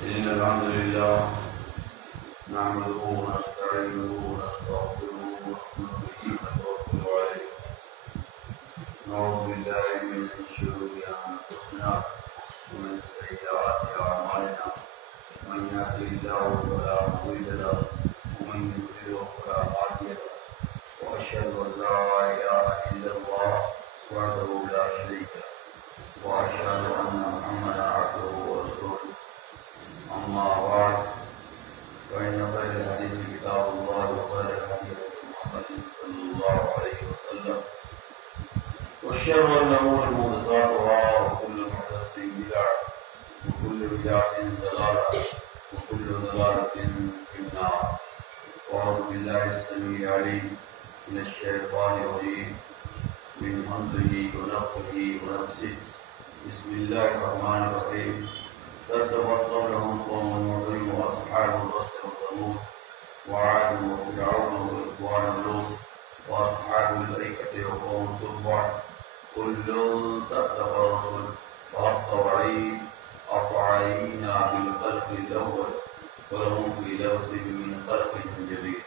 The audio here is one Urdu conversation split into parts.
إن الحمد لله نعمده ونستعينه ونستغفره ونؤمن به ونتوكل عليه نعوذ بالله من شرور أنفسنا ومن سيئات أعمالنا من يهده الله فلا مضل له ومن يضلل فلا هادي له وأشهد أن لا إله إلا الله وحده لا شريك له وأشهد أن محمدا عبده ورسوله أما بعد فإن خير الحديث كتاب الله وخير الهدي محمد صلى الله عليه وسلم وشر الأمور محدثاتها وكل محدثة بدعة وكل بدعة ضلالة وكل ضلالة في النار أعوذ بالله السميع العليم من الشيطان الرجيم من همزه ونفخه ونفسه بسم الله الرحمن الرحيم كذبت قبلهم قوم نوح وأصحاب الرس وثمود وعاد وفرعون وإخوان لوط وأصحاب الأيكة وقوم تبع كل كذب الرسل فحق وعيد أفعينا بالخلق الأول ولهم في لبس من خلق جديد.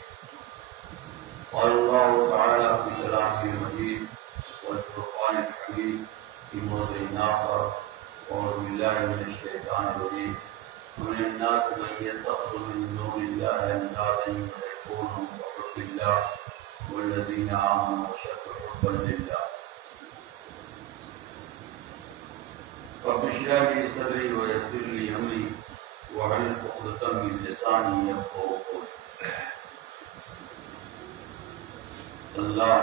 قال الله تعالى في كلامه المجيد والفرقان الحميد في موضع آخر أعوذ بالله من الشيطان الرجيم ومن الناس من يتخذ من دون الله أندادا يحبونهم كحب الله والذين آمنوا أشد حبا لله. رب اشرح لي صدري ويسر لي أمري واحلل عقدة من لساني يفقهوا قولي. اللہ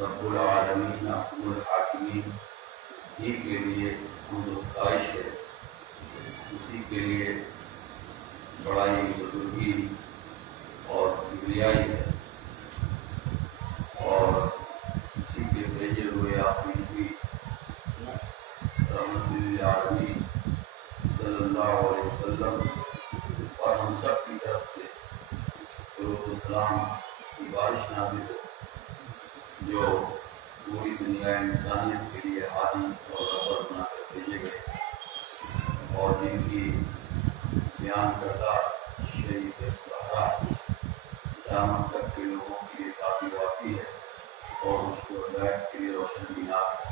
رب العالمین احکم الحاکمین ہی کے لیے حمد و ستائش ہے، اسی کے لیے بڑائی بزرگی اور کبریائی ہے، اور اسی کے بھیجے ہوئے آخری نبی رحمت للعالمین صلی اللہ علیہ وسلم اور ہم سب کی طرف سے درود و سلام کی بارش نازل ہو، جو پوری دنیا انسانیت کے لیے ہادی اور رہبر بنا کر بھیجے گئے، اور جن کی بیان کردہ شریف طہرا قیامت تک کے لوگوں کے لیے کافی وافی ہے اور اس کو ہدایت کے لیے روشن مینار ہے۔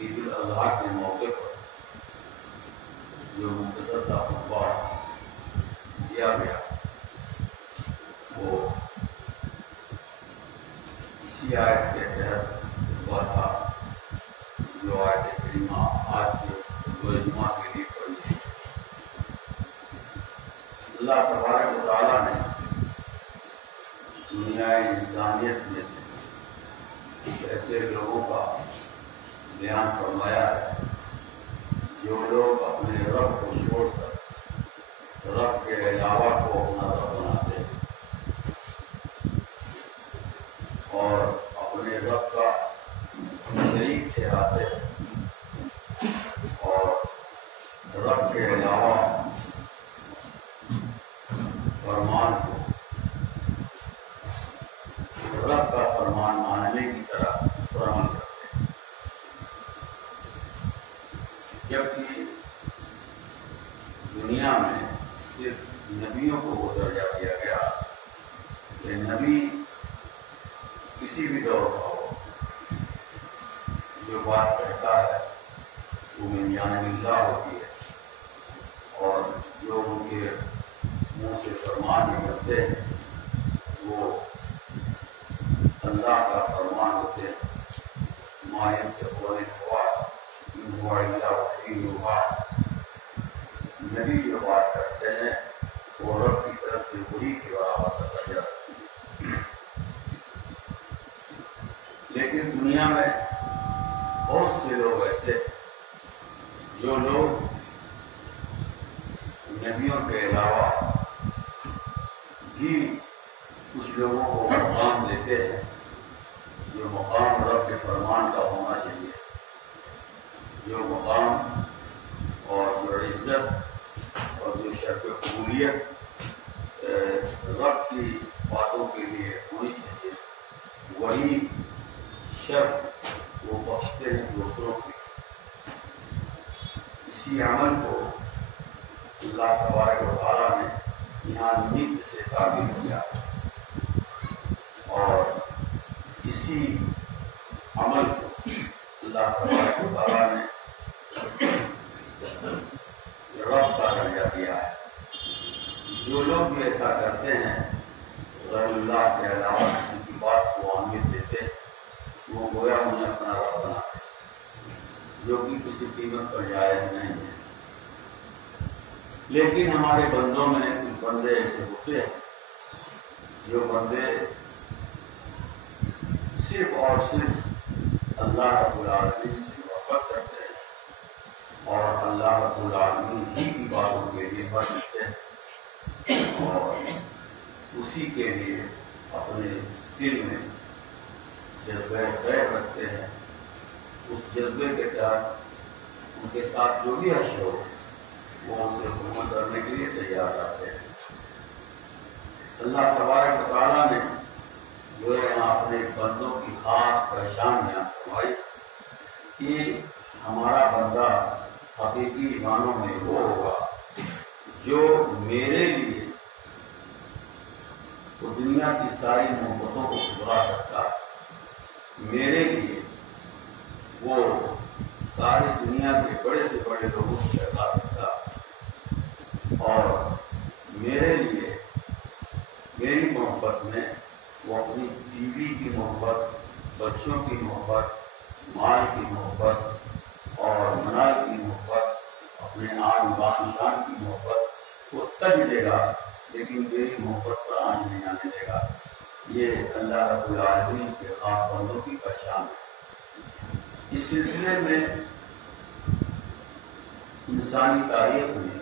عید الاضحیٰ کے موقع پر جو مختصر سا خطبہ دیا گیا وہ اسی آیت کے تحت ہوا تھا جو آیت کریمہ آج کے جمعہ کے لیے پڑھی ہے۔ اللہ تبارک و تعالیٰ نے دنیا انسانیت میں سے کچھ ایسے لوگوں کا بیان فرمایا ہے جو لوگ اپنے رب کو چھوڑ کر رب کے علاوہ کو اپنا رب بناتے ہیں اور اپنے رب کا شریک ٹھہراتے ہیں اور رب کے علاوہ فرمان کو رب کا فرمان ماننے کی طرح اس پر عمل کرتے ہیں، جبکہ دنیا میں صرف نبیوں کو وہ درجہ دیا گیا کہ نبی کسی بھی دور کا ہو، جو بات کہتا ہے وہ من جانب اللہ ہوتی ہے، اور جو ان کے منہ سے فرمان نکلتے ہیں وہ اللہ کا فرمان ہوتے ہیں۔ ما ينطق عن الهوى إن هو إلا وحي يوحى، نبی جو بات کرتے ہیں وہ رب کی طرف سے وہی کی برابر کر جا سکتی ہے۔ لیکن دنیا میں بہت سے لوگ ایسے جو لوگ نبیوں کے علاوہ بھی کچھ لوگوں کو مقام دیتے ہیں، جو مقام رب کے فرمان کا ہونا چاہیے، جو مقام اور جو عزت اور جو شرف قبولیت رب کی باتوں کے لیے ہونی چاہیے، وہی شرف وہ بخشتے ہیں دوسروں کی، اسی عمل کو اللہ تبارک و تعالیٰ نے یہاں نیت سے تعبیر کیا اور اسی عمل کو اللہ تبارک و تعالیٰ نے رب کا درجہ دیا ہے۔ جو لوگ بھی ایسا کرتے ہیں غیر اللہ کے علاوہ کسی کی بات کو اہمیت دیتے وہ گویا انہیں اپنا رب بناتے ہیں، جو کہ کسی قیمت پر جائز نہیں ہے۔ لیکن ہمارے بندوں میں کچھ بندے ایسے ہوتے ہیں جو بندے صرف اور صرف اللہ رب العالمین سے محبت کرتے ہیں اور اللہ رب العالمین ہی کی باتوں کے لیے بنتے ہیں اور اسی کے لیے اپنے دل میں جذبہ خیر رکھتے ہیں۔ اس جذبے کے تحت ان کے ساتھ جو بھی حشر ہو وہ ان سے حکومت کرنے کے لیے تیار رہتے ہیں۔ اللہ تبارک و تعالیٰ نے جو ہے یہاں اپنے بندوں کی خاص پہچان بیان فرمائی کہ ہمارا بندہ حقیقی معنوں میں وہ ہوگا جو میرے لیے تو دنیا کی ساری محبتوں کو ٹھکرا سکتا ہے، میرے لیے وہ ساری دنیا کے بڑے سے بڑے لوگوں سے ٹکرا سکتا اور میرے لیے میری محبت میں وہ اپنی بیوی کی محبت، بچوں کی محبت، مال کی محبت اور منال کی محبت، اپنے آن بان شان کی محبت وہ تج دے گا لیکن میری محبت پر آنچ نہیں آنے دے گا۔ یہ اللہ رب العالمین کے خاص بندوں کی پہچان ہے۔ اس سلسلے میں انسانی تاریخ میں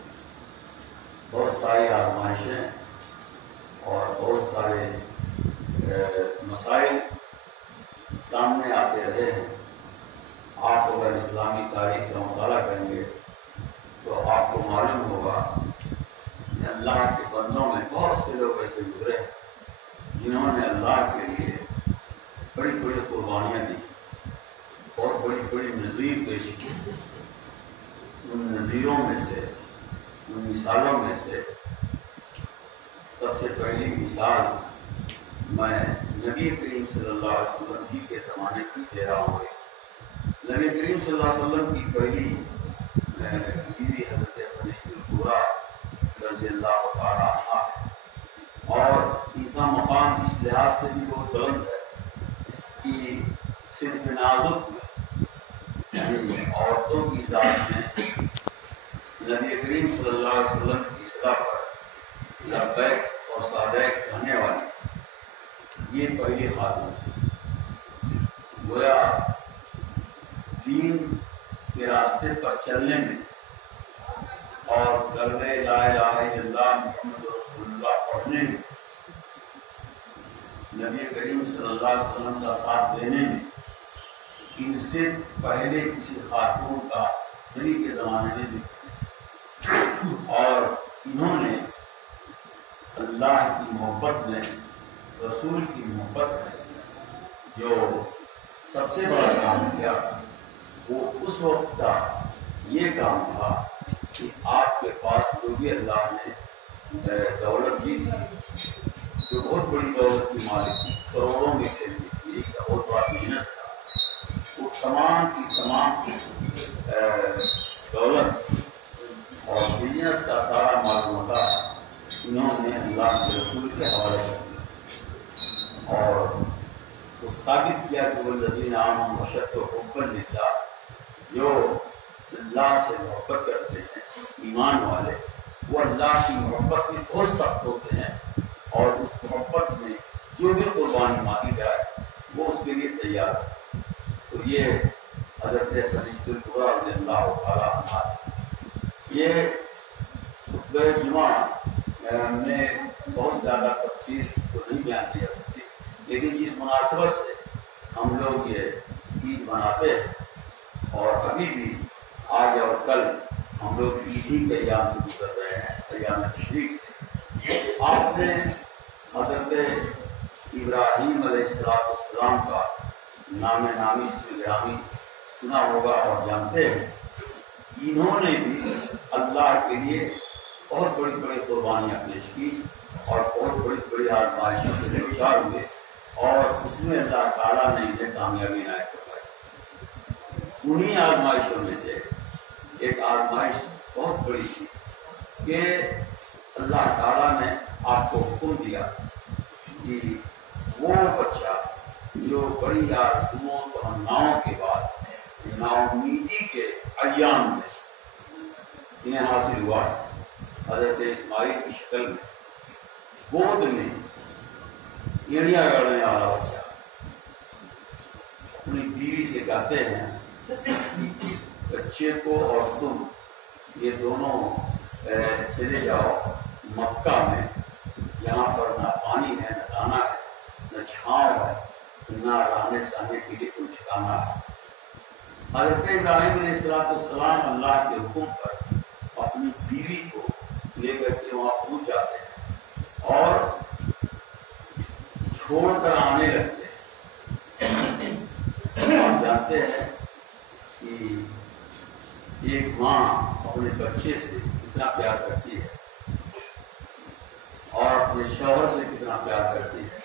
بہت ساری آزمائشیں اور بہت سارے مسائل سامنے آتے رہے ہیں۔ آپ اگر اسلامی تاریخ کا مطالعہ کریں گے تو آپ کو معلوم ہوگا کہ اللہ کے بندوں میں بہت سے لوگ ایسے گزرے ہیں جنہوں نے اللہ کے لیے بڑی بڑی قربانیاں دی، بہت بڑی بڑی نظیر پیش کی۔ ان نظیروں میں سے، ان مثالوں میں سے سب سے پہلی مثال میں نبی کریم صلی اللہ علیہ وسلم جی کے زمانے کی دے رہا ہوں۔ نبی کریم صلی اللہ علیہ وسلم کی پہلی بیوی حضرت خدیجہ الکبریٰ رضی اللہ تعالیٰ عنہا ہے اور ان کا مقام اس لحاظ سے بھی بہت بلند ہے کہ صرف نازک میں یعنی عورتوں کی ذات میں نبی کریم صلی اللہ علیہ وسلم کی صدا پر لبیک اور سعدیک کہنے والی یہ پہلی خاتون گویا دین کے راستے پر چلنے میں اور کلمہ لا الہ الا اللہ محمد رسول اللہ پڑھنے میں، نبی کریم صلی اللہ علیہ وسلم کا ساتھ دینے میں ان سے پہلے کسی خاتون کا نبی کے زمانے میں بھی اور انہوں نے اللہ کی محبت میں، رسول کی محبت میں جو سب سے بڑا کام کیا وہ اس وقت کا یہ کام تھا کہ آپ کے پاس جو بھی اللہ نے دولت دی تھی، جو بہت بڑی دولت کی مالک تھی، کروڑوں میں سے بھی بہت بڑا محنت تھا، وہ تمام کی تمام دولت اور بزنس کا سارا معلومات انہوں نے اللہ کے رسول کے حوالے کر دیا اور وہ ثابت کیا کہ وہ الذین آمنوا اشد حبا للہ، جو اللہ سے محبت کرتے ہیں ایمان والے وہ اللہ کی محبت میں بہت سخت ہوتے ہیں اور اس محبت میں جو بھی قربانی مانگی جائے وہ اس کے لیے تیار ہے۔ تو یہ حضرت خدیجہ الکبریٰ رضی اللہ تعالیٰ عنہا یہ خطبہ جمعہ میں بہت زیادہ تفصیل تو نہیں بیان کی جا سکتی، لیکن جس مناسبت سے ہم لوگ یہ عید مناتے ہیں اور ابھی بھی آج اور کل ہم لوگ عید ہی کے ایام سے گزر رہے ہیں، ایام تشریق سے، آپ نے حضرت ابراہیم علیہ السلام کا نام نامی اس میں گرامی سنا ہوگا اور جانتے ہیں، انہوں نے بھی اللہ کے لیے بہت بڑی بڑی قربانیاں پیش کی اور بہت بڑی بڑی آزمائشوں سے دو چار ہوئے، اور اس میں اللہ تعالیٰ نے انہیں کامیابی عنایت کروائی۔ انہیں آزمائشوں میں سے ایک آزمائش بہت بڑی تھی کہ اللہ تعالیٰ نے آپ کو حکم دیا کہ وہ بچہ جو بڑی آرزوؤں تمناؤں کے بعد نا امیدی کے ایام میں انہیں حاصل ہوا، حضرت اسماعیل کی شکل میں گود میں ایڑیاں گڑنے والا بچہ، اپنی بیوی سے کہتے ہیں کہ اس بچے کو اور تم یہ دونوں چلے جاؤ مکہ میں، یہاں پر نہ پانی ہے، نہ دانا ہے، نہ چھاؤں ہے، نہ رہنے سہنے کے لیے کوئی ٹھکانا ہے۔ حضرت ابراہیم علیہ السلام اللہ کے حکم پر اپنی بیوی کو لے کر کے وہاں پہنچ جاتے ہیں اور چھوڑ کر آنے لگتے ہیں۔ آپ جانتے ہیں کہ ایک ماں اپنے بچے سے کتنا پیار کرتی ہے اور اپنے شوہر سے کتنا پیار کرتی ہے،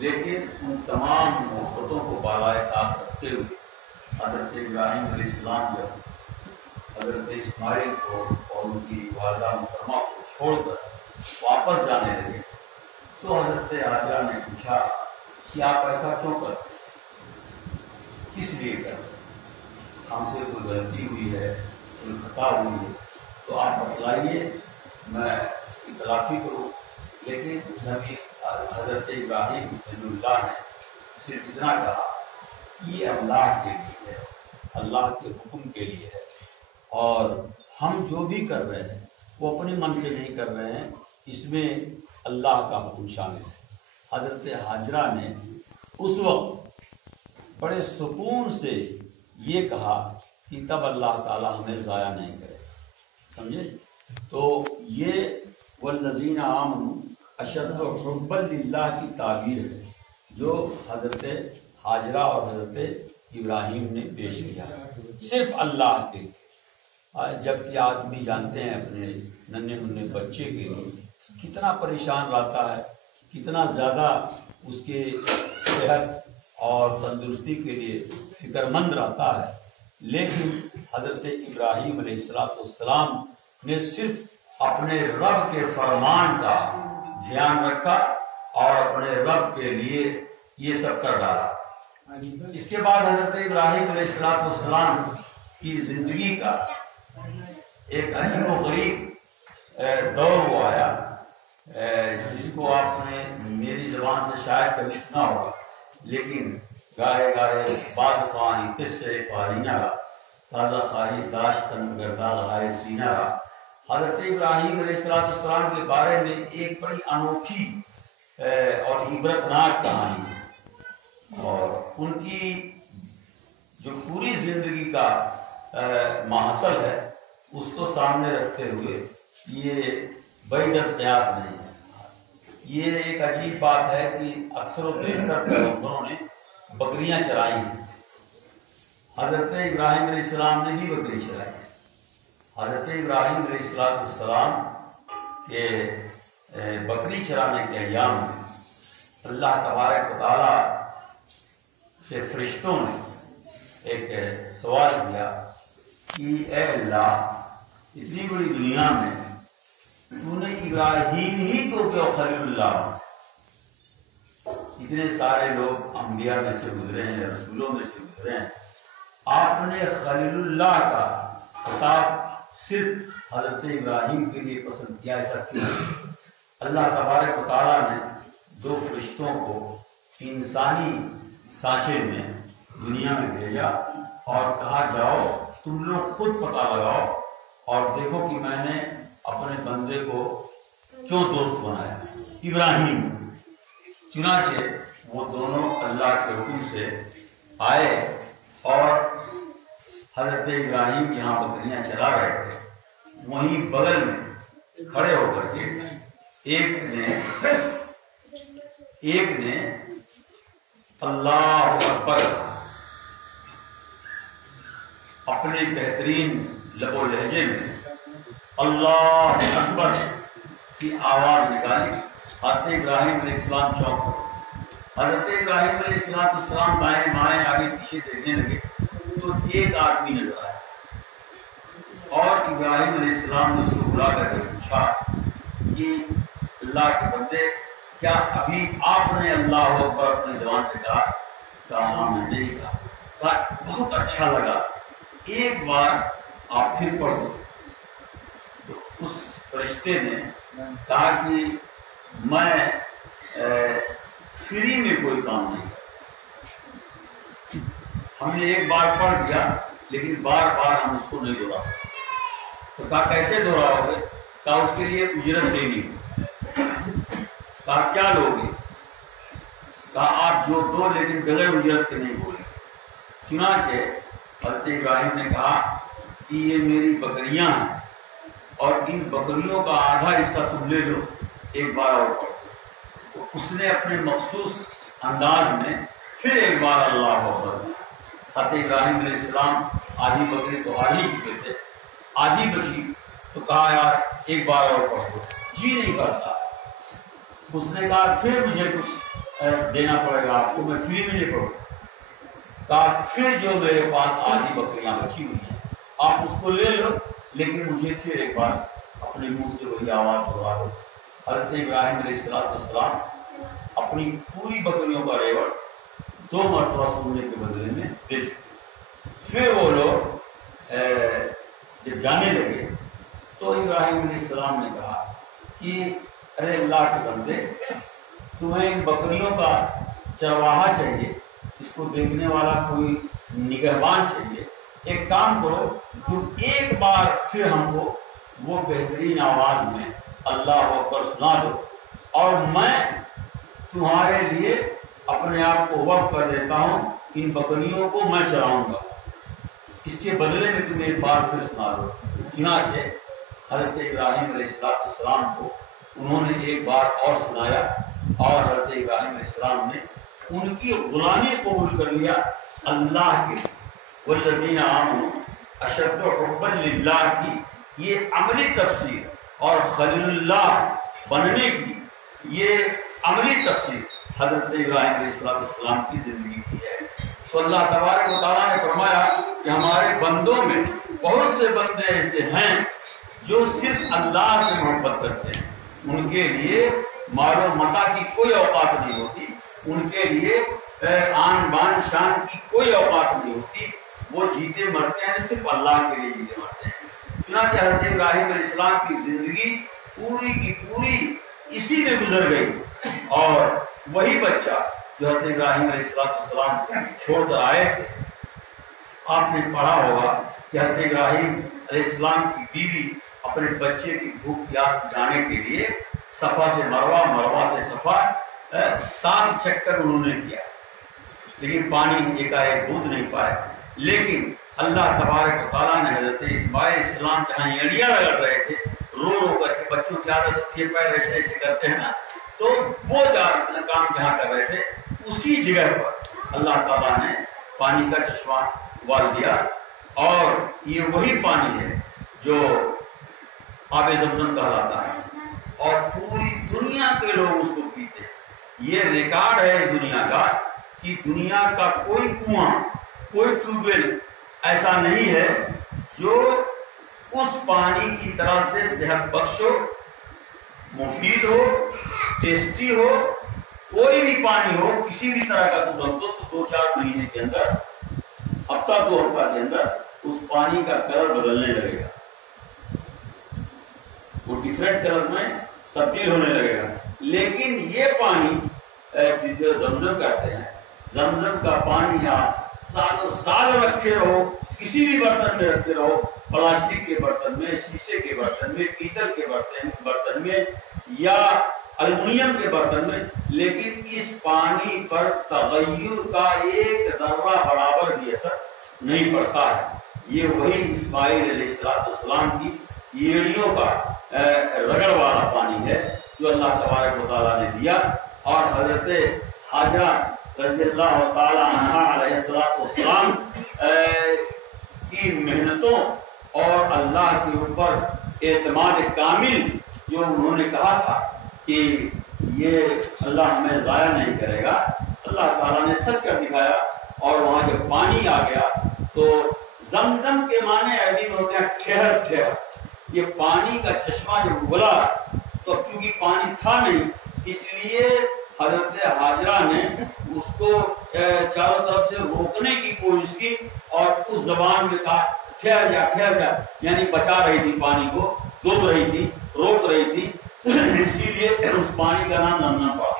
لیکن ان تمام محبتوں کو بالائے طاقت رکھتے ہوئے حضرت ابراہیم علیہ السلام جب حضرت اسماعیل کو اور ان کی والدہ محترمہ کو چھوڑ کر واپس جانے لگے تو حضرت حاجرہ نے پوچھا کہ آپ ایسا کیوں کرتے، کس لیے کرتے، ہم سے کوئی غلطی ہوئی ہے، کوئی خطا ہوئی ہے تو آپ بتلائیے، میں اس کی تلافی کروں۔ لیکن نبی حضرت ابراہیم خلیل اللہ نے صرف اتنا کہا یہ اللہ کے لیے ہے، اللہ کے حکم کے لیے ہے، اور ہم جو بھی کر رہے ہیں وہ اپنے من سے نہیں کر رہے ہیں، اس میں اللہ کا حکم شامل ہے۔ حضرت حاجرہ نے اس وقت بڑے سکون سے یہ کہا کہ تب اللہ تعالیٰ ہمیں ضائع نہیں کرے، سمجھے؟ تو یہ والذین آمنوا اشد حبا للہ کی تعبیر ہے جو حضرت حاجرہ اور حضرت ابراہیم نے پیش کیا صرف اللہ کے لیے۔ جبکہ آدمی جانتے ہیں اپنے ننھے منھے بچے کے لیے کتنا پریشان رہتا ہے، کتنا زیادہ اس کے صحت اور تندرستی کے لیے فکر مند رہتا ہے، لیکن حضرت ابراہیم علیہ السلام نے صرف اپنے رب کے فرمان کا دھیان رکھا اور اپنے رب کے لیے یہ سب کر ڈالا۔ اس کے بعد حضرت ابراہیم علیہ السلام کی زندگی کا ایک عجیب و غریب دور وہ آیا جس کو آپ نے میری زبان سے شاید کبھی سنا ہوگا، لیکن گاہے گاہے بعد خواہی قصے پارینہ تازہ خواہی داشتن گردہ لہائے سینہ۔ حضرت ابراہیم علیہ السلام کے بارے میں ایک بڑی انوکھی اور عبرتناک کہانی ہے، اور ان کی جو پوری زندگی کا محصل ہے اس کو سامنے رکھتے ہوئے یہ بعید از قیاس نہیں ہے۔ یہ ایک عجیب بات ہے کہ اکثر و بیشتر پیغمبروں نے بکریاں چرائی ہیں، حضرت ابراہیم علیہ السلام نے بھی بکری چرائی ہے۔ حضرت ابراہیم علیہ السلام کے بکری چرانے کے ایام میں اللہ تبارک و تعالیٰ سے فرشتوں نے ایک سوال کیا کہ اے اللہ، اتنی بڑی دنیا میں تو نے ابراہیم ہی تو کیوں خلیل اللہ، اتنے سارے لوگ انبیاء میں سے گزرے ہیں، رسولوں میں سے گزرے ہیں، آپ نے خلیل اللہ کا خطاب صرف حضرت ابراہیم کے لیے پسند کیا، ایسا کیوں؟ اللہ تبارک و تعالیٰ نے دو فرشتوں کو انسانی سانچے میں دنیا میں بھیجا اور کہا جاؤ تم لوگ خود پتہ لگاؤ اور دیکھو کہ میں نے اپنے بندے کو کیوں دوست بنایا، ابراہیم۔ چنانچہ وہ دونوں اللہ کے حکم سے آئے اور حضرت ابراہیم یہاں بکریاں چلا رہے تھے، وہیں بغل میں کھڑے ہو کر کے ایک نے اللہ اکبر، اپنے بہترین لب و لہجے میں اللہ اکبر کی آواز نکالی. حضرت ابراہیم علیہ السلام چونک پڑے. حضرت ابراہیم علیہ السلام دائیں بائیں آگے پیچھے دیکھنے لگے تو ایک آدمی نظر آیا اور ابراہیم علیہ السلام نے اس کو بلا کر کے پوچھا کہ اللہ کے بندے کیا ابھی آپ نے اللہ اکبر اپنی زبان سے کہا میں نے نہیں کہا. بہت اچھا لگا, ایک بار آپ پھر پڑھ دو. تو اس فرشتے نے کہا کہ میں فری میں کوئی کام نہیں کرتا. ہم نے ایک بار پڑھ دیا لیکن بار بار ہم اس کو نہیں دوہرا سکتے. تو کہا کیسے دوہراؤ گے؟ کہا اس کے لیے اجرت دینی ہے. کہا کیا لوگے؟ کہا آپ جو دو لیکن بغیر اجرت کے نہیں بولے. چنانچہ حضرت ابراہیم نے کہا کہ یہ میری بکریاں ہیں اور ان بکریوں کا آدھا حصہ تم لے لو, ایک بار اور پڑھو. تو اس نے اپنے مخصوص انداز میں پھر ایک بار اللہ اکبر. حضرت ابراہیم علیہ السلام آدھی بکری تو آ ہی چکے تھے, آدھی بچی تو کہا یار ایک بار اور پڑھ دو. جی نہیں کرتا. اس نے کہا پھر مجھے کچھ دینا پڑے گا آپ کو, میں فری میں نہیں پڑھوں. کہا پھر جو میرے پاس آدھی بکریاں بچی ہوئی ہیں آپ اس کو لے لو لیکن مجھے پھر ایک بار اپنے منہ سے وہی آواز دہرا دو. حضرت ابراہیم علیہ السلام اپنی پوری بکریوں کا ریوڑ 2 مرتبہ سننے کے بدلے میں دے چکے. پھر وہ لوگ جب جانے لگے تو ابراہیم علیہ السلام نے کہا کہ ارے اللہ کے بندے, تمہیں ان بکریوں کا چرواہا چاہیے, اس کو دیکھنے والا کوئی نگہبان چاہیے. ایک کام کرو, تم ایک بار پھر ہم کو وہ بہترین آواز میں اللہ اکبر سنا دو اور میں تمہارے لیے اپنے آپ کو وقف کر دیتا ہوں, ان بکریوں کو میں چراؤں گا, اس کے بدلے میں تم ایک بار پھر سنا دو. چنانچہ حضرت ابراہیم علیہ السلام کو انہوں نے ایک بار اور سنایا اور حضرت ابراہیم علیہ السلام نے ان کی غلامی قبول کر لیا اللہ کے. والذین آمنوا اشد حبا للہ کی یہ عملی تفسیر اور خلیل اللہ بننے کی یہ عملی تفسیر حضرت ابراہیم علیہ السلام کی زندگی کی ہے. تو اللہ تبارک و تعالیٰ نے فرمایا کہ ہمارے بندوں میں بہت سے بندے ایسے ہیں جو صرف اللہ سے محبت کرتے ہیں. ان کے لیے مال و متاع کی کوئی اوقات نہیں ہوتی, ان کے لیے آن بان شان کی کوئی اوقات نہیں ہوتی. وہ جیتے مرتے ہیں صرف اللہ کے لیے جیتے مرتے ہیں. چنانچہ حضرت ابراہیم علیہ السلام کی زندگی پوری کی پوری اسی میں گزر گئی. اور وہی بچہ جو حضرت ابراہیم علیہ السلام چھوڑ کر آئے تھے, آپ نے پڑھا ہوگا کہ حضرت ابراہیم علیہ السلام کی بیوی اپنے بچے کی بھوک پیاس جانے کے لیے صفا سے مروہ, مروہ سے صفا 7 چکر انہوں نے کیا لیکن پانی ایک دودھ نہیں پائے. لیکن اللہ تبارک و تعالیٰ نے حضرت اسماعیل علیہ السلام جہاں اینڈیاں رگڑ رہے تھے, رو رو کر کے, بچوں کی عادت ہوتی ہے پیر ایسے ایسے کرتے ہیں نا, تو وہ کام جہاں کر رہے تھے اسی جگہ پر اللہ تعالیٰ نے پانی کا چشمہ ابال دیا. اور یہ وہی پانی ہے جو آب زمزم کہلاتا ہے اور پوری دنیا کے لوگ اس کو پیتے ہیں. یہ ریکارڈ ہے اس دنیا کا کہ دنیا کا کوئی کنواں, کوئی ٹیوب ویل ایسا نہیں ہے جو اس پانی کی طرح سے صحت بخش ہو, مفید ہو, ٹیسٹی ہو. کوئی بھی پانی ہو, کسی بھی طرح کا تم تو 2-4 مہینے کے اندر, ہفتہ 2 ہفتہ کے اندر اس پانی کا کلر بدلنے لگے گا, وہ ڈفرینٹ کلر میں تبدیل ہونے لگے گا. لیکن یہ پانی جسے زمزم کہتے ہیں, زمزم کا پانی آپ سالوں سال رکھتے رہو, کسی بھی برتن میں رکھتے رہو, پلاسٹک کے برتن میں, شیشے کے برتن میں, پیتل کے برتن میں یا الومینیم کے برتن میں, لیکن اس پانی پر تغیر کا ایک ذرہ برابر بھی اثر نہیں پڑتا ہے. یہ وہی اسماعیل علیہ السلام کی ایڑیوں کا رگڑ والا پانی ہے جو اللہ تبارک و تعالیٰ نے دیا. اور حضرت حاجرہ رضی اللہ تعالیٰ عنہا علیہ السلام کی کی محنتوں اور اللہ کے اوپر اعتماد کامل جو انہوں نے کہا تھا کہ یہ اللہ ہمیں ضائع نہیں کرے گا، اللہ تعالیٰ نے سچ کر دکھایا۔ اور وہاں جب پانی آ گیا تو زمزم کے معنی عربی میں ہوتے ہیں ٹھہر ٹھہر، یہ پانی کا چشمہ جب ابلا تو چونکہ پانی تھا نہیں، اس لیے حضرت حاجرہ نے اس کو چاروں طرف سے روکنے کی کوشش کی اور اس زبان میں کہا ٹھہر جا، یعنی بچا رہی تھی، پانی کو دوب رہی تھی، روک رہی تھی، اسی لیے اس پانی کا نام زمزم پڑا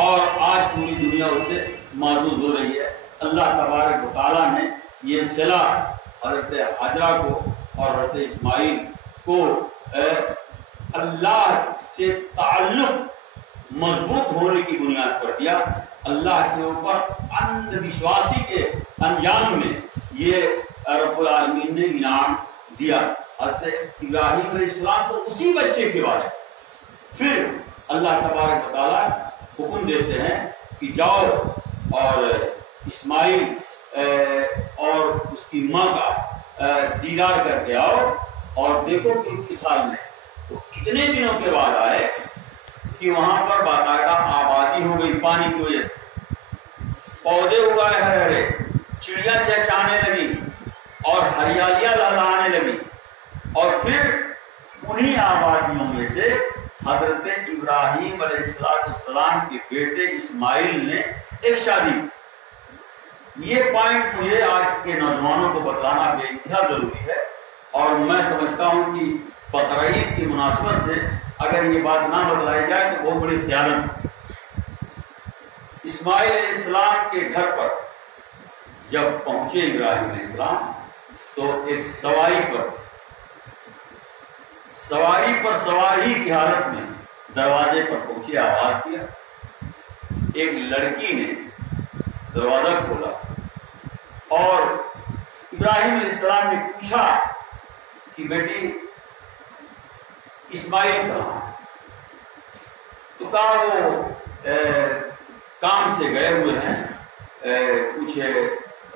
اور آج پوری دنیا اس سے معزوز ہو رہی ہے۔ اللہ تبارک و تعالیٰ نے یہ صلہ حضرت حاجرہ کو اور حضرت اسماعیل کو اللہ سے تعلق مضبوط ہونے کی بنیاد پر دیا۔ اللہ کے اوپر اندھ وشواسی کے انجام میں یہ رب العالمین نے انعام دیا۔ حضرت ابراہیم علیہ السلام کو اسی بچے کے بارے پھر اللہ تبارک و تعالیٰ حکم دیتے ہیں کہ جاؤ اور اسماعیل اور اس کی ماں کا دیدار کر کے آؤ اور دیکھو کہ کس حال میں۔ تو اتنے دنوں کے بعد آئے کہ وہاں پر باقاعدہ آبادی ہو گئی پانی کی وجہ سے، پودے اگائے ہرے ہرے، چڑیاں چہچہانے لگی اور ہریالیاں لہرانے لگی۔ اور پھر انہی آبادیوں میں سے حضرت ابراہیم علیہ السلام کے بیٹے اسماعیل نے ایک شادی کی۔ یہ پوائنٹ مجھے آج کے نوجوانوں کو بتلانا بے انتہا ضروری ہے، اور میں سمجھتا ہوں کہ بقرعید کی مناسبت سے اگر یہ بات نہ بتلائی جائے تو بہت بڑی خیانت ہے۔ اسماعیل علیہ السلام کے گھر پر جب پہنچے ابراہیم علیہ السلام تو ایک سواری پر سواری کی حالت میں دروازے پر پہنچے، آواز کیا۔ ایک لڑکی نے دروازہ کھولا اور ابراہیم علیہ السلام نے پوچھا کہ بیٹی اسماعیل کہاں؟ تو کہا وہ کام سے گئے ہوئے ہیں، کچھ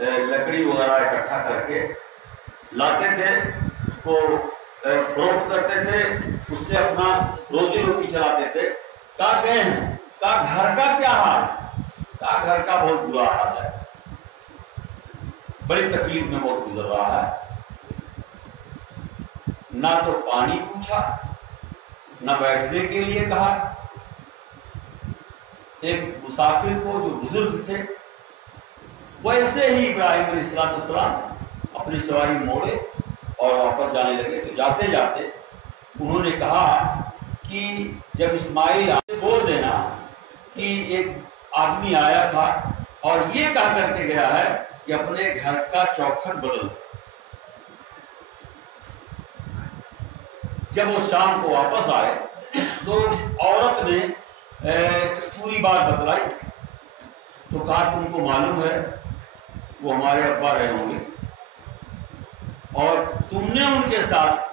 لکڑی وغیرہ اکٹھا کر کے لاتے تھے، اس کو فروخت کرتے تھے، اس سے اپنا روزی روٹی چلاتے تھے۔ کہاں گئے ہیں؟ کہا گھر کا کیا حال ہے؟ کہا گھر کا بہت برا حال ہے، بڑی تکلیف میں بہت گزر رہا ہے۔ نہ تو پانی پوچھا، نہ بیٹھنے کے لیے کہا۔ ایک مسافر کو جو بزرگ تھے ویسے ہی ابراہیم علیہ السلام اپنی سواری موڑے اور واپس جانے لگے۔ تو جاتے جاتے انہوں نے کہا کہ جب اسماعیل آئے بول دینا کہ ایک آدمی آیا تھا اور یہ کہا کر کے گیا ہے کہ اپنے گھر کا چوکھٹ بدل۔ جب وہ شام کو واپس آئے تو عورت نے پوری بات بتلائی۔ تو کہا تم کو معلوم ہے وہ ہمارے ابا رہے ہوں گے اور تم نے ان کے ساتھ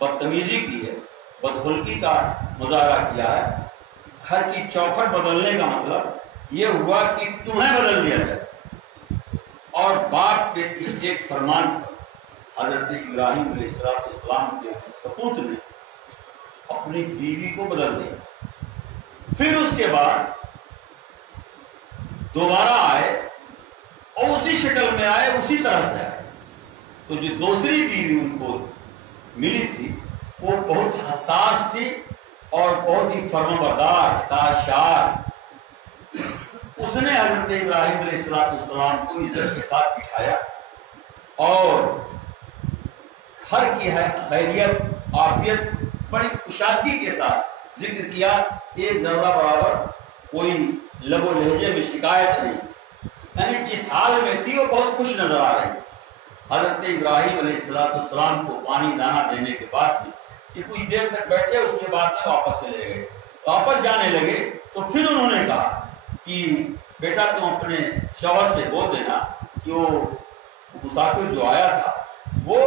بدتمیزی کی ہے، بدخلقی کا مظاہرہ کیا ہے۔ گھر کی چوکھٹ بدلنے کا مطلب یہ ہوا کہ تمہیں بدل دیا جائے۔ اور باپ کے اس ایک فرمان پر حضرت ابراہیم علیہ السلام کے سپوت نے اپنی بیوی کو بدل دیا۔ پھر اس کے بعد دوبارہ آئے اور اسی شکل میں آئے، اسی طرح سے آئے۔ تو جو دوسری بیوی ان کو ملی تھی وہ بہت حساس تھی اور بہت ہی فرمانبردار، اطاعتشار۔ اس نے حضرت ابراہیم علیہ السلام کو عزت کے ساتھ بٹھایا اور ہر کی خیریت عافیت بڑی کشادگی کے ساتھ ذکر کیا۔ ایک ذرہ برابر کوئی لب و لہجے میں شکایت نہیں، یعنی جس حال میں تھی وہ بہت خوش نظر آ رہی۔ حضرت ابراہیم علیہ السلام کو پانی دانا دینے کے بعد کہ کچھ دیر تک بیٹھے، اس کے بعد میں واپس چلے گئے۔ واپس جانے لگے تو پھر انہوں نے کہا کہ بیٹا تم اپنے شوہر سے بول دینا کہ وہ مسافر جو آیا تھا وہ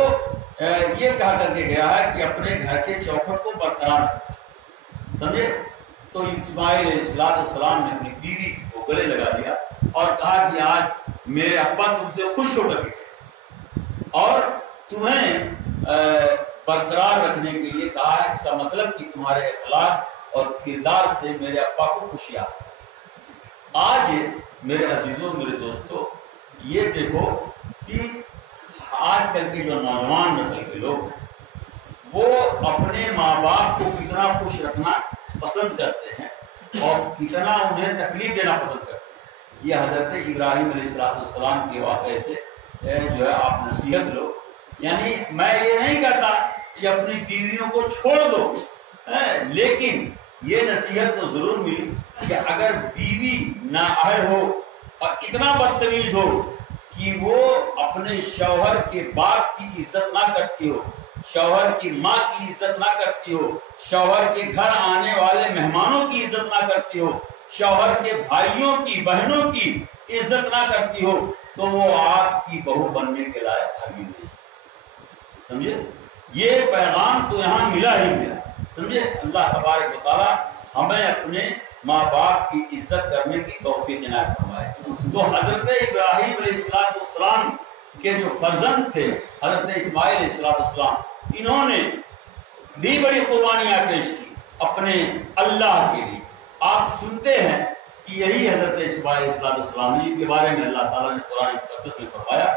یہ کہا کر کے گیا ہے کہ اپنے گھر کے چوکھٹ کو برقرار رکھو، سمجھے؟ تو اسماعیل علیہ السلام نے اپنی بیوی کو گلے لگا دیا اور کہا کہ آج میرے ابا تم سے خوش ہو کر گئے، تمہیں برقرار رکھنے کے لیے کہا ہے۔ اس کا مطلب کہ تمہارے اخلاق اور کردار سے میرے ابا کو خوشی آتی ہے۔ آج میرے عزیزوں، میرے دوستوں، یہ دیکھو کہ آج کل کے جو نوجوان نسل کے لوگ ہیں وہ اپنے ماں باپ کو کتنا خوش رکھنا پسند کرتے ہیں اور کتنا انہیں تکلیف دینا پسند کرتے ہیں۔ یہ حضرت ابراہیم علیہ السلام کے واقعے سے جو ہے آپ نصیحت لو۔ یعنی میں یہ نہیں کہتا کہ اپنی بیویوں کو چھوڑ دو، لیکن یہ نصیحت تو ضرور ملی کہ اگر بیوی نااہل ہو اور اتنا بدتمیز ہو کہ وہ اپنے شوہر کے باپ کی عزت نہ کرتی ہو، شوہر کی ماں کی عزت نہ کرتی ہو، شوہر کے گھر آنے والے مہمانوں کی عزت نہ کرتی ہو، شوہر کے بھائیوں کی بہنوں کی عزت نہ کرتی ہو، تو وہ آپ کی بہو بننے کے لائق ہرگز نہیں۔ سمجھے؟ یہ پیغام تو یہاں ملا ہی ملا۔ سمجھے؟ اللہ تبارک و تعالیٰ ہمیں اپنے ماں باپ کی عزت کرنے کی توفیق عنایت فرمائے۔ تو حضرت ابراہیم علیہ السلام کے جو فرزند تھے حضرت اسماعیل علیہ السلام، انہوں نے بھی بڑی قربانیاں پیش کی اپنے اللہ کے لیے۔ آپ سنتے ہیں کہ یہی حضرت اسماعیل علیہ السلام جن کے بارے میں اللہ تعالیٰ نے قرآن مقدس میں فرمایا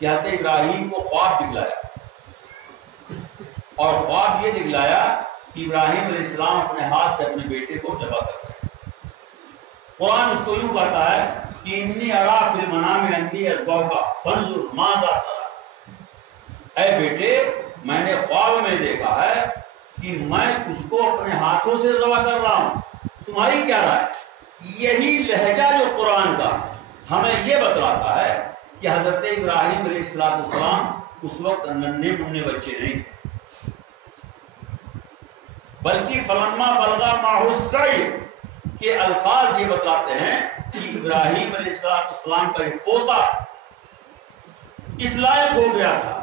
کہ حضرت ابراہیم کو خواب دکھلایا، اور خواب یہ دکھلایا کہ ابراہیم علیہ السلام اپنے ہاتھ سے اپنے بیٹے کو ذبح کر رہے ہیں۔ قرآن اس کو یوں کہتا ہے کہ انی ارا فی المنام انی اذبحک فانظر ماذا تری۔ اے بیٹے، میں نے خواب میں دیکھا ہے کہ میں تجھ کو اپنے ہاتھوں سے ذبح کر رہا ہوں، تمہاری کیا رائے؟ یہی لہجہ جو قرآن کا ہمیں یہ بتلاتا ہے کہ حضرت ابراہیم علیہ السلام اس وقت ننھے منھے بچے نہیں تھے، بلکہ فلما بلغا معہ السعی کے الفاظ یہ بتلاتے ہیں کہ ابراہیم علیہ السلام کا یہ پوتا اس لائق ہو گیا تھا،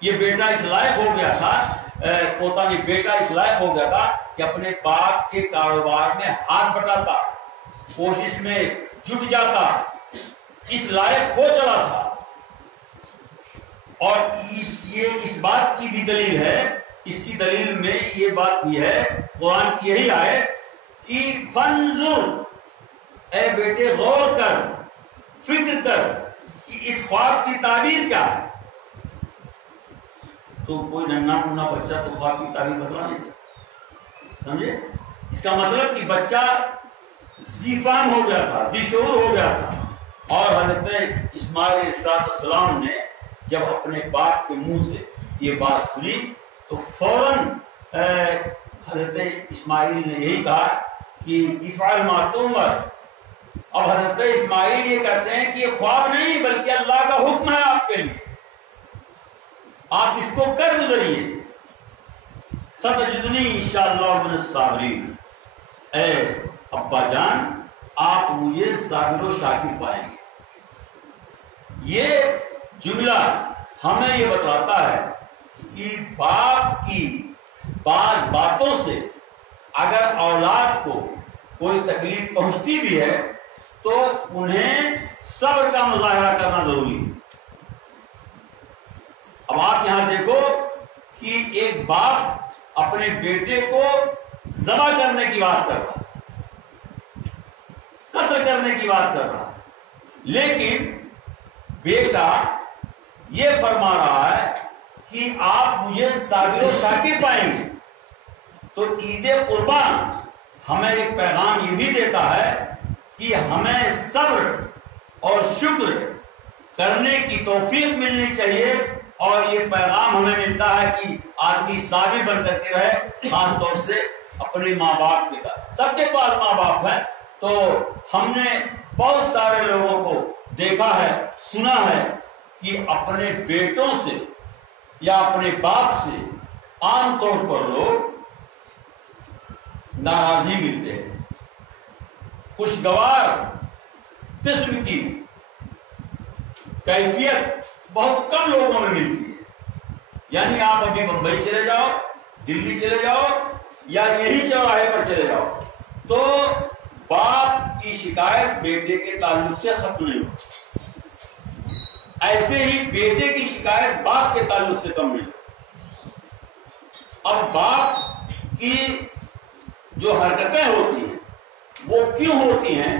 یہ بیٹا اس لائق ہو گیا تھا، پوتا نہیں بیٹا اس لائق ہو گیا تھا کہ اپنے باپ کے کاروبار میں ہاتھ بٹاتا، کوشش میں جٹ جاتا، اس لائق ہو چلا تھا۔ اور اس بات کی بھی دلیل ہے، اس کی دلیل میں یہ بات بھی ہے، قرآن کی یہی آئے کہ فانظر، اے بیٹے غور کر، فکر کر کہ اس خواب کی تعبیر کیا ہے۔ تو کوئی ننھا منھا بچہ تو خواب کی تعبیر بتلا نہیں سکتا، سمجھے؟ اس کا مطلب کہ بچہ ذی فہم ہو گیا تھا، ذی شعور ہو گیا تھا۔ اور حضرت اسماعیل علیہ السلام نے جب اپنے باپ کے منہ سے یہ بات سنی تو فوراً حضرت اسماعیل نے یہی کہا کہ افعل ما تؤمر۔ اب حضرت اسماعیل یہ کہتے ہیں کہ یہ خواب نہیں بلکہ اللہ کا حکم ہے آپ کے لیے، آپ اس کو کر گزریے۔ ستجدنی انشاءاللہ من الصابرین، اے ابا جان آپ مجھے صابر و شاکر پائیں گے۔ یہ جملہ ہمیں یہ بتاتا ہے کہ باپ کی بعض باتوں سے اگر اولاد کو کوئی تکلیف پہنچتی بھی ہے تو انہیں صبر کا مظاہرہ کرنا ضروری ہے۔ اب آپ یہاں دیکھو کہ ایک باپ اپنے بیٹے کو ذبح کرنے کی بات کر رہا، قتل کرنے کی بات کر رہا، لیکن بیٹا یہ فرما رہا ہے کہ آپ مجھے صابر و شاکر پائیں گے۔ تو عید قربان ہمیں ایک پیغام یہ بھی دیتا ہے کہ ہمیں صبر اور شکر کرنے کی توفیق ملنی چاہیے، اور یہ پیغام ہمیں ملتا ہے کہ آدمی صابر بن کر کے رہے، خاص طور سے اپنے ماں باپ کے ساتھ۔ سب کے پاس ماں باپ ہیں، تو ہم نے بہت سارے لوگوں کو دیکھا ہے، سنا ہے کہ اپنے بیٹوں سے یا اپنے باپ سے عام طور پر لوگ ناراضی ملتے ہیں، خوشگوار قسم کی کیفیت بہت کم لوگوں میں ملتی ہے۔ یعنی آپ ابھی بمبئی چلے جاؤ، دلی چلے جاؤ، یا یہی چوراہے پر چلے جاؤ، تو باپ کی شکایت بیٹے کے تعلق سے ختم نہیں ہوتی۔ ایسے ہی بیٹے کی شکایت باپ کے تعلق سے کم نہیں. اب باپ کی جو حرکتیں ہوتی ہیں وہ کیوں ہوتی ہیں،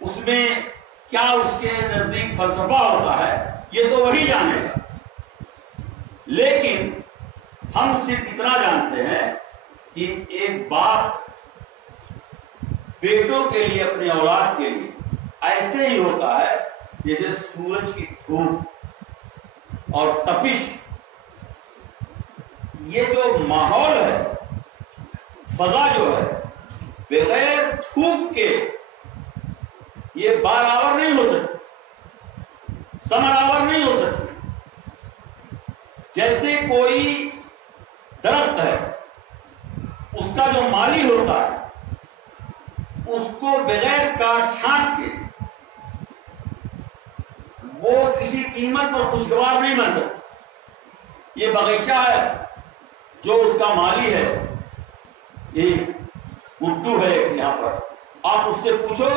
اس میں کیا اس کے نزدیک فلسفہ ہوتا ہے، یہ تو وہی جانے گا. لیکن ہم صرف اتنا جانتے ہیں کہ ایک باپ بیٹوں کے لیے، اپنے اولاد کے لیے ایسے ہی ہوتا ہے جیسے سورج کی دھوپ اور تپش. یہ جو ماحول ہے، فضا جو ہے، بغیر دھوپ کے یہ بارآور نہیں ہو سکتی، ثمرآور نہیں ہو سکتی. جیسے کوئی درخت ہے، اس کا جو مالی ہوتا ہے اس کو بغیر کاٹ چھانٹ کے وہ کسی قیمت پر خوشگوار نہیں بن سکتا. یہ باغیچہ ہے، جو اس کا مالی ہے، ایک اردو ہے یہاں پر، آپ اس سے پوچھو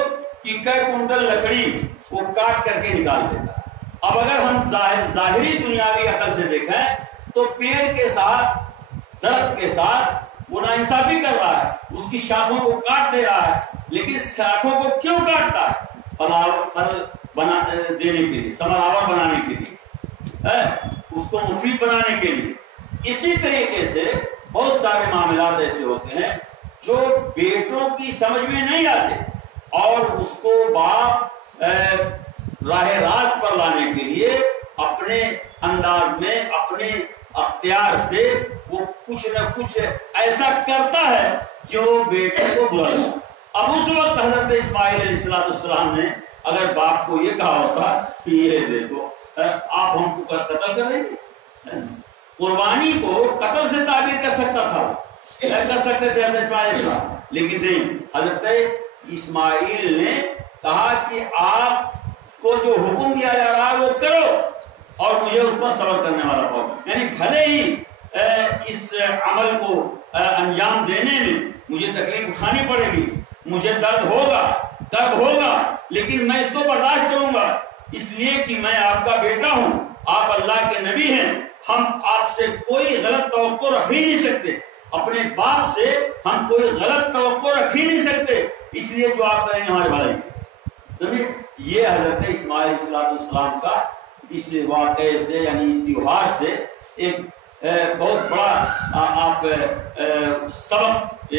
کہ کئی کنٹل لکڑی وہ کاٹ کر کے نکال دیتا. اب اگر ہم ظاہری دنیاوی عقل سے دیکھیں تو پیڑ کے ساتھ، درخت کے ساتھ وہ ناانصافی کر رہا ہے، اس کی شاخوں کو کاٹ دے رہا ہے. لیکن شاخوں کو کیوں کاٹتا ہے؟ پھل بنا دینے کے لیے، ثمرآور بنانے کے لیے، اس کو مفید بنانے کے لیے. اسی طریقے سے بہت سارے معاملات ایسے ہوتے ہیں جو بیٹوں کی سمجھ میں نہیں آتے، اور اس کو باپ راہ راست پر لانے کے لیے اپنے انداز میں، اپنے اختیار سے وہ کچھ نہ کچھ ایسا کرتا ہے جو بیٹے کو برا لگتا. اب اس وقت حضرت اسماعیل علیہ السلام نے اگر باپ کو یہ کہا ہوتا کہ یہ دیکھو آپ ہم کو قتل کر دیں گے، قربانی کو قتل سے تعبیر کر سکتا تھا، کر سکتے تھے حضرت اسماعیل علیہ السلام، لیکن نہیں. حضرت اسماعیل نے کہا کہ آپ کو جو حکم دیا جا رہا ہے وہ کرو، اور مجھے اس پر صبر کرنے والا پاؤ. یعنی بھلے ہی اس عمل کو انجام دینے میں مجھے تکلیف اٹھانی پڑے گی، مجھے درد ہوگا، لیکن میں اس کو برداشت کروں گا، اس لیے کہ میں آپ کا بیٹا ہوں، آپ اللہ کے نبی ہیں. ہم آپ سے کوئی غلط توقع رکھ ہی نہیں سکتے، اپنے باپ سے ہم کوئی غلط توقع رکھ ہی نہیں سکتے، اس لیے جو آپ کریں گے ہمارے بھائی. یہ حضرت اسماعیل علیہ السلام کا اس واقعے سے، یعنی تیوہار سے ایک بہت بڑا آپ سبق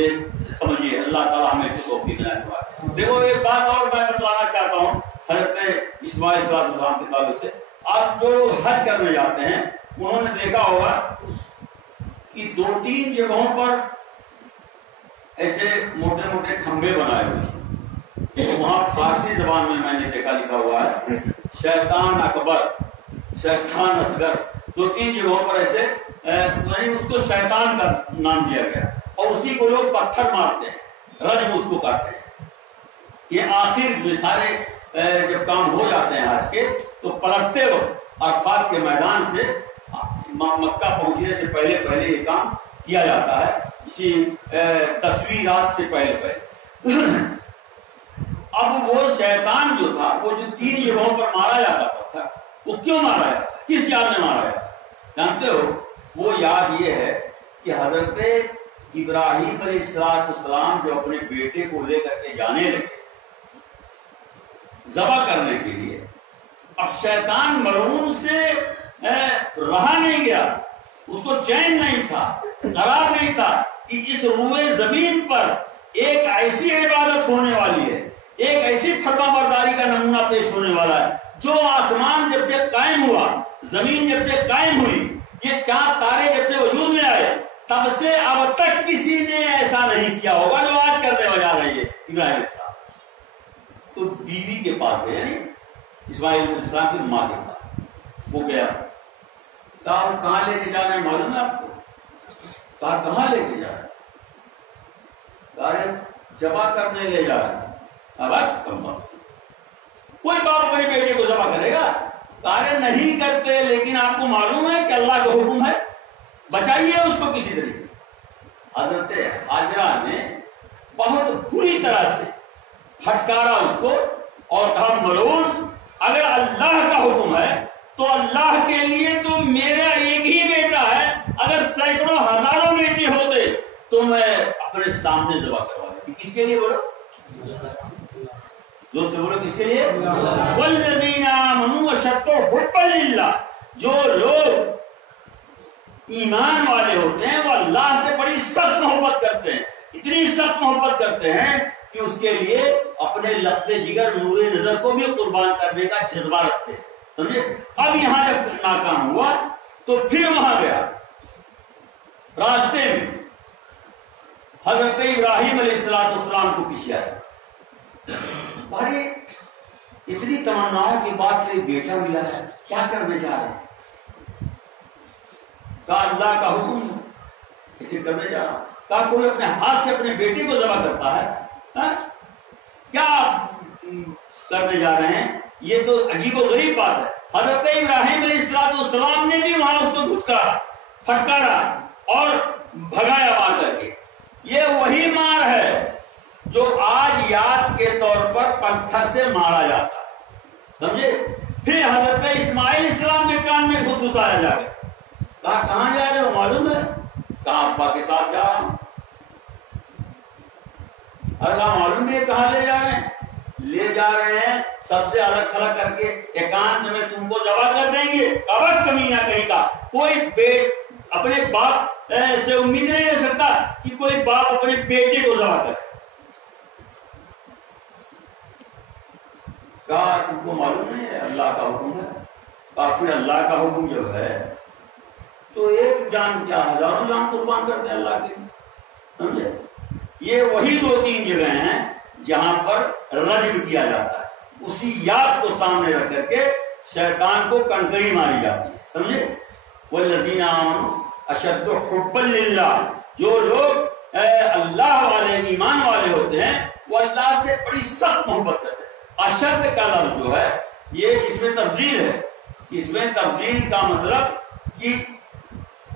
سمجھیے. اللہ تعالیٰ ہمیں اس کو توفیق عطا. دیکھو ایک بات اور میں بتلانا چاہتا ہوں حضرت اسماعیل علیہ السلام کے تعلق سے. آپ جو لوگ حج کرنے جاتے ہیں انہوں نے دیکھا ہوگا کہ 2-3 جگہوں پر ایسے موٹے موٹے کھمبے بنائے ہوئے ہیں. وہاں فارسی زبان میں نے دیکھا لکھا ہوا ہے شیطان اکبر، شیطان اصغر. 2-3 جگہوں پر ایسے اس کو شیطان کا نام دیا گیا، اور اسی کو لوگ پتھر مارتے ہیں، رجم اس کو کرتے ہیں. یہ آخر میں سارے جب کام ہو جاتے ہیں آج کے، تو پلٹتے وقت عرفات کے میدان سے مکہ پہنچنے سے پہلے یہ کام کیا جاتا ہے، اسی تصویرات سے پہلے. اب وہ شیطان جو تھا، وہ جو 3 جگہوں پر مارا جاتا تھا، وہ کیوں مارا جاتا، کس یاد میں مارا جاتا جانتے ہو؟ وہ یاد یہ ہے کہ حضرت ابراہیم علیہ السلام جو اپنے بیٹے کو لے کر کے جانے لگے ذبح کرنے کے لیے، اب شیطان مرعون سے رہا نہیں گیا، اس کو چین نہیں تھا، قرار نہیں تھا کہ اس روئے زمین پر ایک ایسی عبادت ہونے والی ہے، ایک ایسی فرما برداری کا نمونہ پیش ہونے والا ہے جو آسمان جب سے قائم ہوا، زمین جب سے قائم ہوئی، یہ چاند تارے جب سے وجود میں آئے، تب سے اب تک کسی نے ایسا نہیں کیا ہوگا جو آج کرنے جا رہے ہیں ابراہیم علیہ السلام. تو بیوی کے پاس گئے، یعنی اسماعیل علیہ السلام کی ماں کے پاس وہ گیا. کہا کہاں لے کے جا رہے ہیں معلوم ہے آپ کو؟ کہا کہاں لے کے جا رہے ہیں؟ کہا ذبح کرنے لے جا رہے ہیں. اب کوئی باپ اپنے بیٹے کو ذبح کرے گا؟ کہا نہیں کرتے، لیکن آپ کو معلوم ہے کہ اللہ کا حکم ہے، بچائیے اس کو کسی طریقے. حضرت حاجرہ نے بہت بری طرح سے پھٹکارا اس کو اور کہا ملعون، اگر اللہ کا حکم ہے تو اللہ کے لیے تو میرا ایک ہی بیٹا ہے، اگر سینکڑوں ہزاروں بیٹے ہوتے تو میں اپنے سامنے ذبح کروا دیتی۔ کس کے لیے بولو؟ جو سے بولو کس کے لیے؟ والذین آمنوا اشد حبا للہ، جو لوگ ایمان والے ہوتے ہیں وہ اللہ سے بڑی سخت محبت کرتے ہیں، اتنی سخت محبت کرتے ہیں کہ اس کے لیے اپنے لفظ جگر نور نظر کو بھی قربان کرنے کا جذبہ رکھتے ہیں، سمجھے؟ اب یہاں جب ناکام ہوا تو پھر وہاں گیا، راستے میں حضرت ابراہیم علیہ السلام کو پیچھے آیا، ارے اتنی تمناؤں کے بعد کوئی بیٹا ملا ہے، کیا کرنے جا رہے ہیں؟ کہا اللہ کا حکم اسے کرنے جا رہا ہوں۔ کہا کوئی اپنے ہاتھ سے اپنے بیٹے کو ذبح کرتا ہے؟ کیا کرنے جا رہے ہیں؟ یہ تو عجیب و غریب بات ہے۔ حضرت ابراہیم علیہ السلام نے بھی وہاں اس کو دھتکارا، پھٹکارا اور بھگایا مار کر کے۔ یہ وہی مار ہے جو آج یاد کے طور پر پتھر سے مارا جاتا ہے، سمجھے؟ پھر حضرت اسماعیل السلام کے کان میں پھسپھسایا جا گیا، کہا کہاں جا رہے ہو معلوم ہے؟ کہا ابا کے ساتھ جا رہا ہوں۔ ارے کہا معلوم ہے کہاں لے جا رہے ہیں؟ لے جا رہے ہیں سب سے الگ تھلگ کر کے ایکانت میں تم کو ذبح کر دیں گے۔ ابد کمینہ کہیں کا کوئی اپنے باپ سے امید نہیں رہ سکتا کہ کوئی باپ اپنے بیٹے کو ذبح کرے۔ کہا تم کو معلوم نہیں ہے اللہ کا حکم ہے؟ کہا پھر اللہ کا حکم جب ہے تو ایک جان کیا ہزاروں جان قربان کرتے ہیں اللہ کے، سمجھے؟ یہ وہی 2-3 جگہ ہیں جہاں پر رجم کیا جاتا ہے، اسی یاد کو سامنے رکھ کر کے شیطان کو کنکری ماری جاتی ہے، سمجھے؟ والذین آمنوا اشد حبا للہ، جو لوگ اللہ والے ایمان والے ہوتے ہیں وہ اللہ سے بڑی سخت محبت کرتے ہیں۔ اشد کا لفظ جو ہے یہ اس میں تفضیل ہے، اس میں تفضیل کا مطلب کہ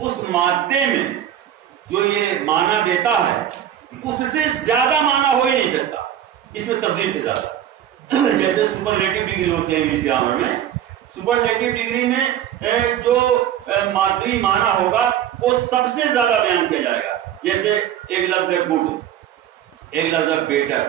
اس مادے میں جو یہ معنی دیتا ہے اس سے زیادہ معنی ہو ہی نہیں سکتا، اس میں تفضیل سے زیادہ۔ جیسے سپرلیٹو ڈگری ہوتی ہے انگلش گرامر میں، سپرلیٹو ڈگری میں جو مادی معنی ہوگا وہ سب سے زیادہ بیان کیا جائے گا۔ جیسے ایک لفظ ہے گڈ، ایک لفظ ہے بیٹر،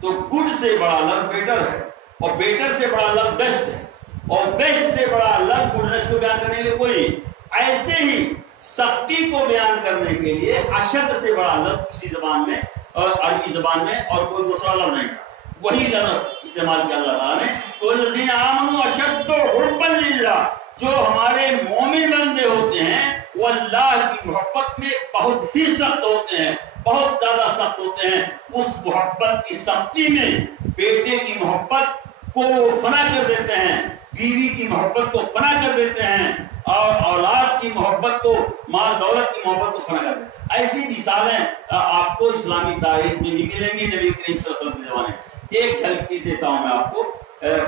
تو گڈ سے بڑا لفظ بیٹر ہے، اور بیٹر سے بڑا لفظ بیسٹ ہے، اور بیسٹ سے بڑا لفظ گڈنس کو بیان کرنے کے لیے کوئی نہیں۔ ایسے ہی سختی کو بیان کرنے کے لیے اشد سے بڑا لفظ کسی زبان میں اور عربی زبان میں اور کوئی دوسرا لفظ نہیں تھا، وہی لفظ استعمال کیا اللہ تعالیٰ نے۔ تو الذین آمنوا اشد حبا للہ، جو ہمارے مومن بندے ہوتے ہیں وہ اللہ کی محبت میں بہت ہی سخت ہوتے ہیں، بہت زیادہ سخت ہوتے ہیں۔ اس محبت کی سختی میں بیٹے کی محبت کو فنا کر دیتے ہیں، بیوی کی محبت کو فنا کر دیتے ہیں، اور اولاد کی محبت کو، مال دولت کی محبت کو فنا کر دیتے ہیں۔ ایسی مثالیں آپ کو اسلامی تاریخ میں بھی ملیں گی نبی کریم صلی اللہ علیہ وسلم کے زمانے میں۔ ایک جھلکی دیتا ہوں میں آپ کو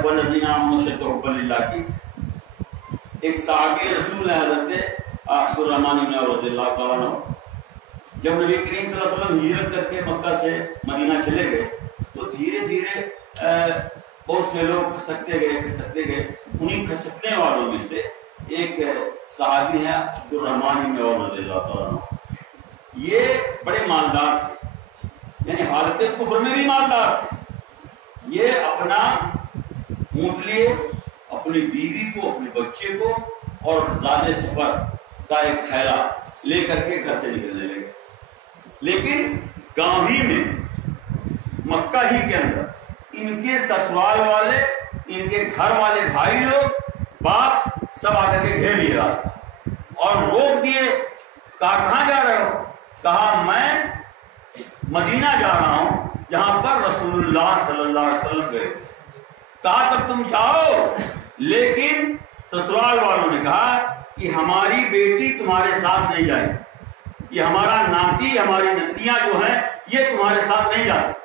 والذین آمنوا اشد حبا للہ کی۔ ایک صحابی رسول ہے حضرت عبد الرحمن بن عوف رضی اللہ تعالیٰ عنہ، جب نبی کریم صلی اللہ علیہ وسلم ہجرت کر کے مکہ سے مدینہ چلے گئے تو دھیرے دھیرے بہت سے لوگ کھسکتے گئے۔ انہیں کھسکنے والوں میں سے ایک صحابی ہے عبد الرحمن بن عوف رضی اللہ تعالیٰ عنہ۔ یہ بڑے مالدار تھے، یعنی حالت کفر میں بھی مالدار تھے۔ یہ اپنا اونٹ لیے، اپنی بیوی کو، اپنے بچے کو اور زاد سفر کا ایک تھیلا لے کر کے گھر سے نکلنے لگے، لیکن گاؤں ہی میں، مکہ ہی کے اندر ان کے سسرال والے، ان کے گھر والے بھائی لوگ، باپ سب آ کر کے گھیر لیے راستہ اور روک دیے۔ کہا کہاں جا رہے ہو؟ کہا میں مدینہ جا رہا ہوں جہاں پر رسول اللہ صلی اللہ علیہ وسلم گئے۔ کہا تب تم جاؤ، لیکن سسرال والوں نے کہا کہ ہماری بیٹی تمہارے ساتھ نہیں جائے گی، یہ ہمارا ناتی، ہماری نتنیاں جو ہیں یہ تمہارے ساتھ نہیں جا سکتی۔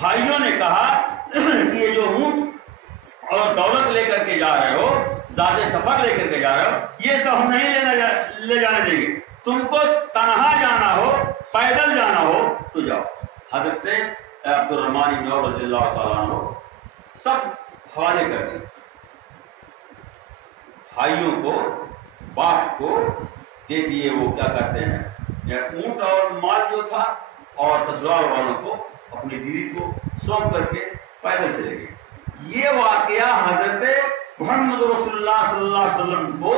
بھائیوں نے کہا کہ یہ جو اونٹ اور دولت لے کر کے جا رہے ہو، زاد سفر لے کر کے جا رہے ہو، یہ سب ہم نہیں لے جانے دیں گے، تم کو تنہا جانا ہو، پیدل جانا ہو تو جاؤ۔ حضرت عبد الرحمن بن عوف رضی اللہ تعالیٰ عنہ سب حوالے کر دیے، بھائیوں کو باپ کو دے دیے وہ کیا کہتے ہیں اونٹ اور مال جو تھا، اور سسرال والوں کو اپنی بیوی کو سونپ کر کے پیدل چلے گئے. یہ واقعہ حضرت محمد رسول اللہ صلی اللہ علیہ وسلم کو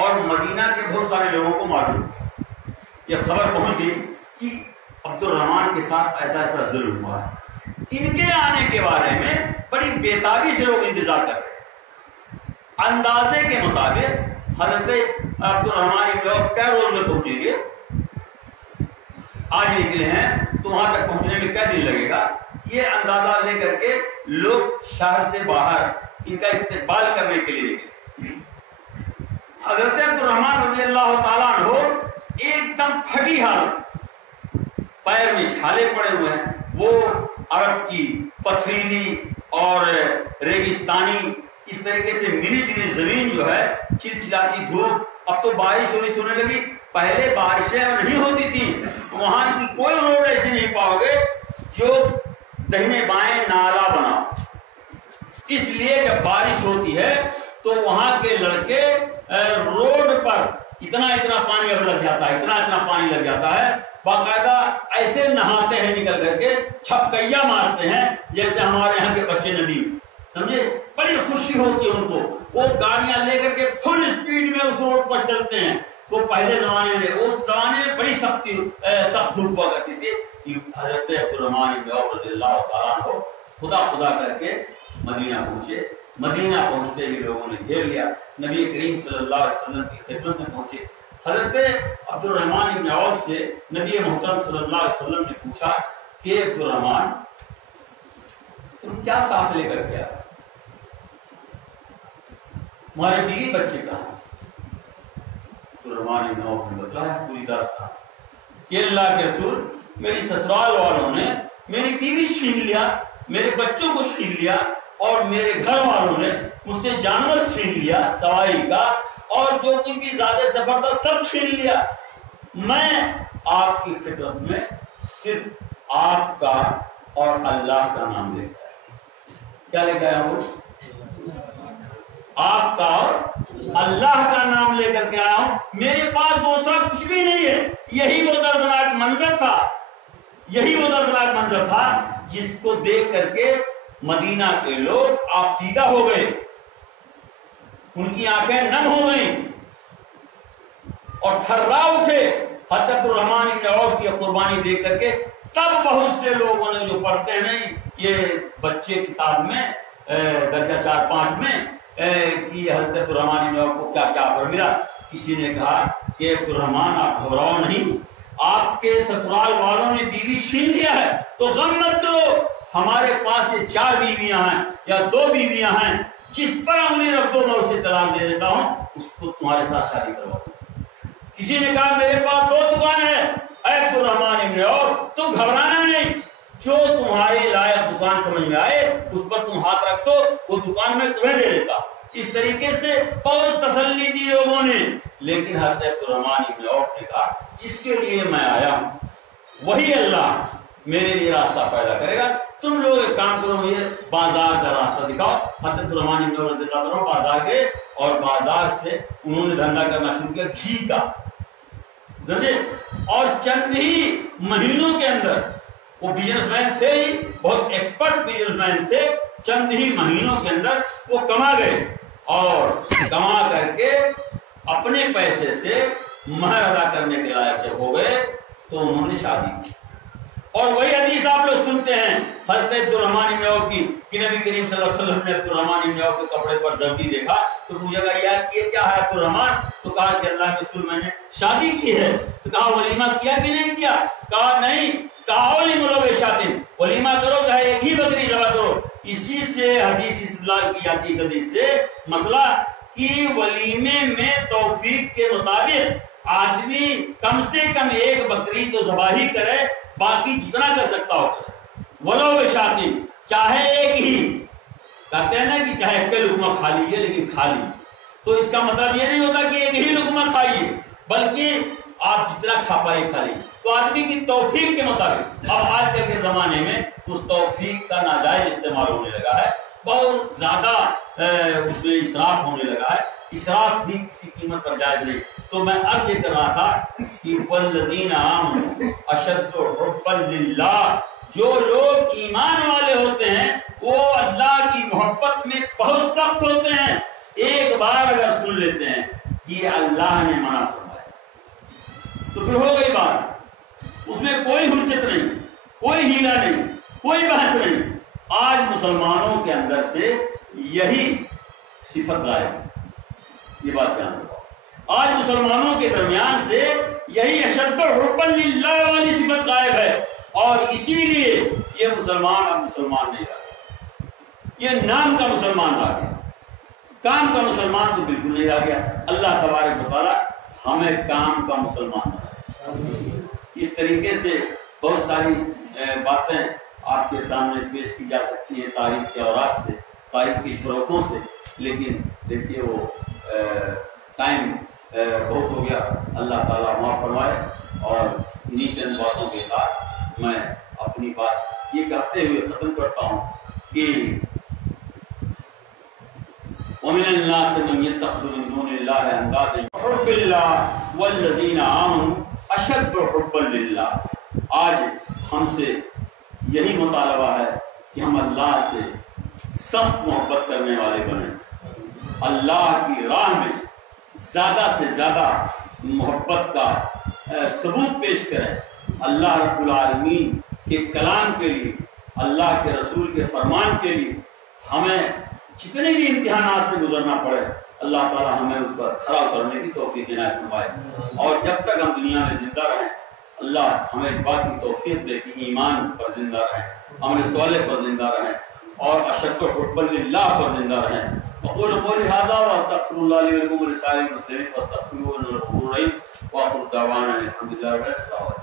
اور مدینہ کے بہت سارے لوگوں کو معلوم. یہ خبر پہنچ گئی کہ عبد الرحمن کے ساتھ ایسا ایسا ظلم ہوا ہے. ان کے آنے کے بارے میں بڑی بےتابی سے لوگ انتظار کر رہے. اندازے کے مطابق حضرت عبد الرحمن کیا روز میں پہنچیں گے، آج نکلے ہیں تو وہاں تک پہنچنے میں کیا دن لگے گا، یہ اندازہ لے کر کے لوگ شہر سے باہر ان کا استقبال کرنے کے لیے نکلے. حضرت عبد الرحمن رضی اللہ تعالیٰ عنہ ایک دم پھٹی حالت، پیر میں چھالے پڑے ہوئے ہیں. وہ عرب کی پتھریلی اور ریگستانی اس طریقے سے ملی جلی زمین جو ہے، چلچلاتی دھوپ. اب تو بارش ہونے لگی، پہلے بارشیں نہیں ہوتی تھی. وہاں کی کوئی روڈ ایسی نہیں پاؤ گے جو دہنے بائیں نالا بنا. اس لیے جب بارش ہوتی ہے تو وہاں کے لڑکے روڈ پر اتنا پانی اب لگ جاتا ہے، اتنا پانی لگ جاتا ہے، باقاعدہ ایسے نہاتے ہیں نکل کر کے، چھپکیا مارتے ہیں جیسے ہمارے یہاں کے بچے ندی. سمجھے؟ بڑی خوشی ہوتی ہے ان کو. وہ گاڑیاں لے کر کے فل اسپیڈ میں اس روڈ پر چلتے ہیں. وہ پہلے زمانے میں، اس زمانے میں بڑی سخت دھوپ ہوا کرتی تھی. حضرت عبد الرحمن بن عوف رضی اللہ تعالیٰ عنہ خدا کر کے مدینہ پہنچے. مدینہ پہنچتے ہی لوگوں نے گھیر لیا. نبی کریم صلی اللہ علیہ وسلم کی خدمت میں پہنچے. حضرت عبد الرحمن بن عوف سے نبی محترم صلی اللہ علیہ وسلم نے پوچھا کہ عبد الرحمن تم کیا ساتھ لے کر کے آئے، ہمارے بیوی بچے کہاں؟ عبد الرحمن بن عوف نے بتایا پوری داستان کہ اللہ کے رسول، میری سسرال والوں نے میری بیوی چھین لیا، میرے بچوں کو چھین لیا، اور میرے گھر والوں نے مجھ سے جانور چھین لیا سواری کا، اور جو کچھ بھی زیادہ سفر تھا سب چھین لیا. میں آپ کی خدمت میں صرف آپ کا اور اللہ کا نام لے کر آیا. کیا لے کے آیا ہوں؟ آپ کا اور اللہ کا نام لے کر کے آیا ہوں. میرے پاس دوسرا کچھ بھی نہیں ہے. یہی وہ دردناک منظر تھا جس کو دیکھ کر کے مدینہ کے لوگ آبدیدہ ہو گئے، ان کی آنکھیں نم ہو گئیں اور تھرا اٹھے. حضرت عبد الرحمن بن عوف کی قربانی دیکھ کر کے تب بہت سے لوگوں نے جو پڑھتے ہیں نہیں یہ بچے کتاب میں درجہ 4-5 میں کہ حضرت عبد الرحمن بن عوف کو کیا کیا آفر ملا. کسی نے کہا کہ عبد الرحمن آپ گھبراؤ نہیں، آپ کے سسرال والوں نے بیوی چھین لیا ہے تو غم مت کرو، ہمارے پاس یہ 4 بیویاں ہیں یا 2 بیویاں ہیں، جس پر انگلی رکھ دو میں اسے طلاق دے دیتا ہوں، اس کو تمہارے ساتھ شادی کرواؤ. کسی نے کہا میرے پاس 2 دکان ہے. اے عبد الرحمن بن عوف تم گھبرانا نہیں، جو تمہارے لائق دکان سمجھ میں آئے اس پر تم ہاتھ رکھ دو، وہ دکان میں تمہیں دے دیتا. اس طریقے سے بہت تسلی دی لوگوں نے. لیکن حضرت عبد الرحمن بن عوف نے کہا جس کے لیے میں آیا ہوں وہی اللہ میرے لیے راستہ پیدا کرے گا. تم لوگ ایک کام کرو، مجھے بازار کا راستہ دکھاؤ. حضرت عبد الرحمن بن عوف رضی اللہ عنہ بازار گئے اور بازار سے انہوں نے دھندا کرنا شروع کیا گھی کا. اور چند ہی مہینوں کے اندر وہ بزنس مین تھے ہی، بہت ایکسپرٹ بزنس مین تھے. چند ہی مہینوں کے اندر وہ کما گئے اور کما کر کے اپنے پیسے سے مہر ادا کرنے کے لائق جب ہو گئے تو انہوں نے شادی کی. اور وہی حدیث آپ لوگ سنتے ہیں حضرت عبد الرحمن بن عوف کی کہ نبی کریم صلی اللہ علیہ وسلم نے عبد الرحمن بن عوف کے کپڑے پر زردی دیکھا تو پوچھا گا یار یہ کیا ہے عبد الرحمن؟ تو کہا کہ اللہ کے رسول میں نے شادی کی ہے. تو کہا ولیمہ کیا کہ نہیں کیا؟ کہا نہیں. کہا ولیمہ لو شادی، ولیمہ کرو چاہے ایک ہی بکری ذبح کرو. اسی سے حدیث استدلال کی جاتی ہے، حدیث سے مسئلہ کہ ولیمے میں توفیق کے مطابق آدمی کم سے کم ایک بکری تو ذبح ہی کرے، باقی جتنا کر سکتا ہو کرے. ولو شادی چاہے ایک ہی، کہتے ہیں نا کہ چاہے ایک لقمہ کھا لیجیے لیکن کھا لیجیے. تو اس کا مطلب یہ نہیں ہوتا کہ ایک ہی لقمہ کھائیے، بلکہ آپ جتنا کھا پائے کھا لیجیے. تو آدمی کی توفیق کے مطابق. اب آج کل کے زمانے میں اس توفیق کا ناجائز استعمال ہونے لگا ہے، بہت زیادہ اس میں اسراف ہونے لگا ہے. اسراف بھی کسی قیمت پر جائز نہیں. تو میں عرض یہ کر رہا تھا کہ والذین آمنوا اشد حبا للہ، جو لوگ ایمان والے ہوتے ہیں وہ اللہ کی محبت میں بہت سخت ہوتے ہیں. ایک بار اگر سن لیتے ہیں کہ اللہ نے منع فرمایا تو پھر ہو گئی بات، اس میں کوئی حجت نہیں، کوئی ہیرا نہیں، کوئی بحث نہیں. آج مسلمانوں کے اندر سے یہی صفت غائب ہے، یہ بات جان لو. آج مسلمانوں کے درمیان سے یہی اشد حبا للہ والی صفت غائب ہے، اور اسی لیے یہ مسلمان اب مسلمان نہیں رہا. یہ نام کا مسلمان رہ گیا، کام کا مسلمان تو بالکل نہیں رہ گیا. اللہ تبارک و تعالیٰ ہمیں کام کا مسلمان بنائے. اس طریقے سے بہت ساری باتیں آپ کے سامنے پیش کی جا سکتی ہیں تاریخ کے اوراق سے، تاریخ کی جھروکوں سے، لیکن دیکھیے وہ ٹائم بہت ہو گیا. اللہ تعالیٰ معاف فرمائے. اور انہی چند باتوں کے ساتھ میں اپنی بات یہ کہتے ہوئے ختم کرتا ہوں کہ وَمِنَ النَّاسِ مَن يَتَّخِذُ مِن دُونِ اللَّهِ أَندَادًا يُحِبُّونَهُمْ اللَّهُ وَالَّذِينَ آمَنُوا أَشَدُّ حُبًّا لِلَّهِ. آج ہم سے یہی مطالبہ ہے کہ ہم اللہ سے سخت محبت کرنے والے بنیں، اللہ کی راہ میں زیادہ سے زیادہ محبت کا ثبوت پیش کریں. اللہ رب العالمین کے کلام کے لیے، اللہ کے رسول کے فرمان کے لیے ہمیں جتنے بھی امتحانات سے گزرنا پڑے اللہ تعالیٰ ہمیں اس پر کھڑا اترنے کی توفیق عنایت فرمائے. اور جب تک ہم دنیا میں زندہ رہیں اللہ ہمیں اس بات کی توفیق دے کہ ایمان پر زندہ رہیں، عمل صالح پر زندہ رہیں، اور اشد حبا للہ پر زندہ رہیں. اقول قولی هذا واستغفر الله لي ولكم ولسائر المسلمين فاستغفروه انه غفور رحيم واخر دعوانا الحمد لله رب العالمين.